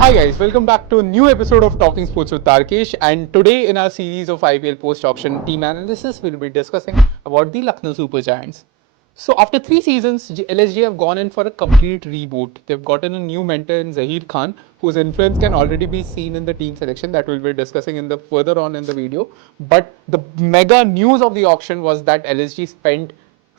Hi guys, welcome back to a new episode of Talking Sports with Tarkesh, and today in our series of IPL post-auction team analysis, we'll be discussing about the Lucknow Super Giants. So after 3 seasons, LSG have gone in for a complete reboot. They've gotten a new mentor in Zahir Khan, whose influence can already be seen in the team selection that we'll be discussing in the further on in the video. But the mega news of the auction was that LSG spent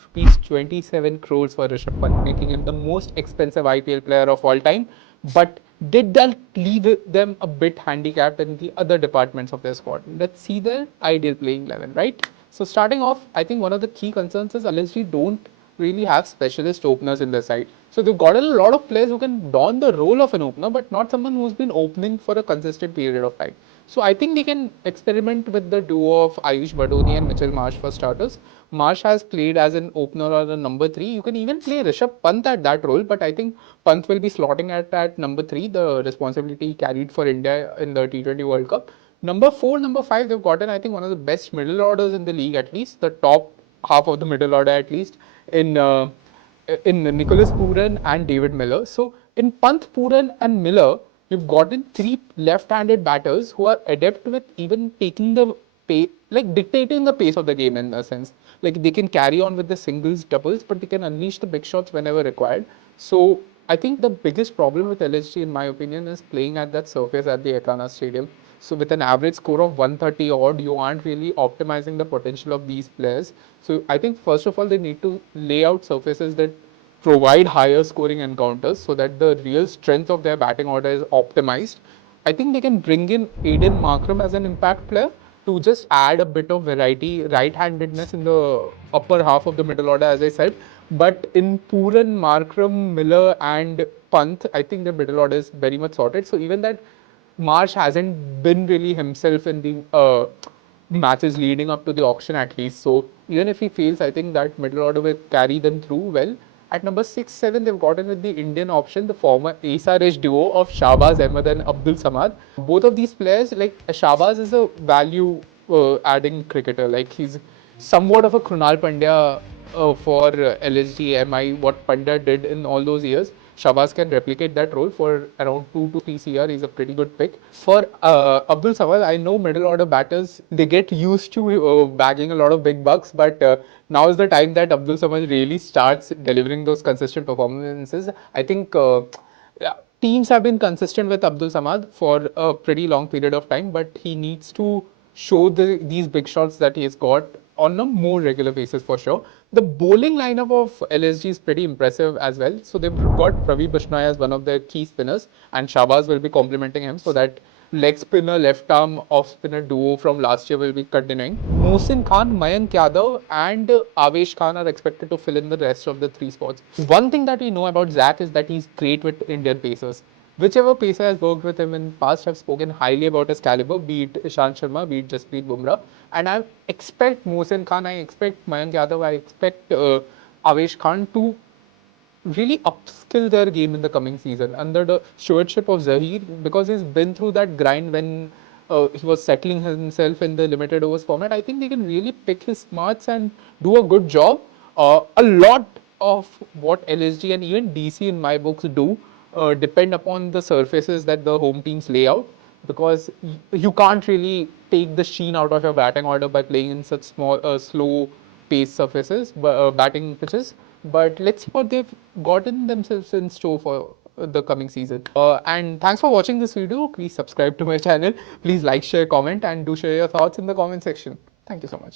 rupees 27 crores for Rishabh Pant, making him the most expensive IPL player of all time. But did that leave them a bit handicapped in the other departments of their squad? Let's see their ideal playing 11, right? So starting off, I think one of the key concerns is LSG don't really have specialist openers in their side. So they've got a lot of players who can don the role of an opener, but not someone who's been opening for a consistent period of time. So I think they can experiment with the duo of Ayush Badoni and Mitchell Marsh for starters. Marsh has played as an opener or a number three. You can even play Rishabh Pant at that role, but I think Pant will be slotting at number three, the responsibility he carried for India in the T20 World Cup. Number four, number five, they've gotten, I think, one of the best middle orders in the league, at least the top half of the middle order, at least in Nicholas Pooran and David Miller. So in Pant, Pooran, and Miller, you've gotten three left-handed batters who are adept with even taking the pace, like dictating the pace of the game in a sense. Like they can carry on with the singles, doubles, but they can unleash the big shots whenever required. So I think the biggest problem with LSG, in my opinion, is playing at that surface at the Ekana Stadium. So with an average score of 130 odd, you aren't really optimizing the potential of these players. So I think first of all they need to lay out surfaces that provide higher scoring encounters so that the real strength of their batting order is optimized. I think they can bring in Aiden Markram as an impact player to just add a bit of variety, right-handedness in the upper half of the middle order, as I said. But in Pooran, Markram, Miller, and Pant, I think the middle order is very much sorted. So even that Marsh hasn't been really himself in the matches leading up to the auction at least. So even if he fails, I think that middle order will carry them through well. At number 6, 7, they've gotten with the Indian option, the former SRH duo of Shahbaz Ahmed and Abdul Samad. Both of these players, like Shahbaz is a value adding cricketer. Like he's somewhat of a Krunal Pandya for LSG MI, what Pandya did in all those years. Shabazz can replicate that role for around 2 to 3 CR. He's a pretty good pick. For Abdul Samad, I know middle order batters, they get used to bagging a lot of big bucks, but now is the time that Abdul Samad really starts delivering those consistent performances. I think yeah, teams have been consistent with Abdul Samad for a pretty long period of time, but he needs to show these big shots that he has got on a more regular basis for sure. The bowling lineup of LSG is pretty impressive as well. So they've got Pravi Bishnoi as one of their key spinners, and Shabazz will be complementing him so that leg spinner, left arm off spinner duo from last year will be continuing. Mohsin Khan, Mayank Yadav, and Avesh Khan are expected to fill in the rest of the three spots. One thing that we know about Zach is that he's great with Indian pacers. Whichever pacer has worked with him in past have spoken highly about his caliber, be it Ishant Sharma, be it Jasprit Bumrah. And I expect Mohsin Khan, I expect Mayank Yadav, I expect Avesh Khan to really upskill their game in the coming season under the stewardship of Zahir, because he's been through that grind when he was settling himself in the limited overs format. I think they can really pick his smarts and do a good job. A lot of what LSG and even DC in my books do depend upon the surfaces that the home teams lay out, because you can't really take the sheen out of your batting order by playing in such small, slow pace surfaces, batting pitches. But let's see what they've gotten themselves in store for the coming season. And thanks for watching this video. Please subscribe to my channel. Please like, share, comment, and do share your thoughts in the comment section. Thank you so much.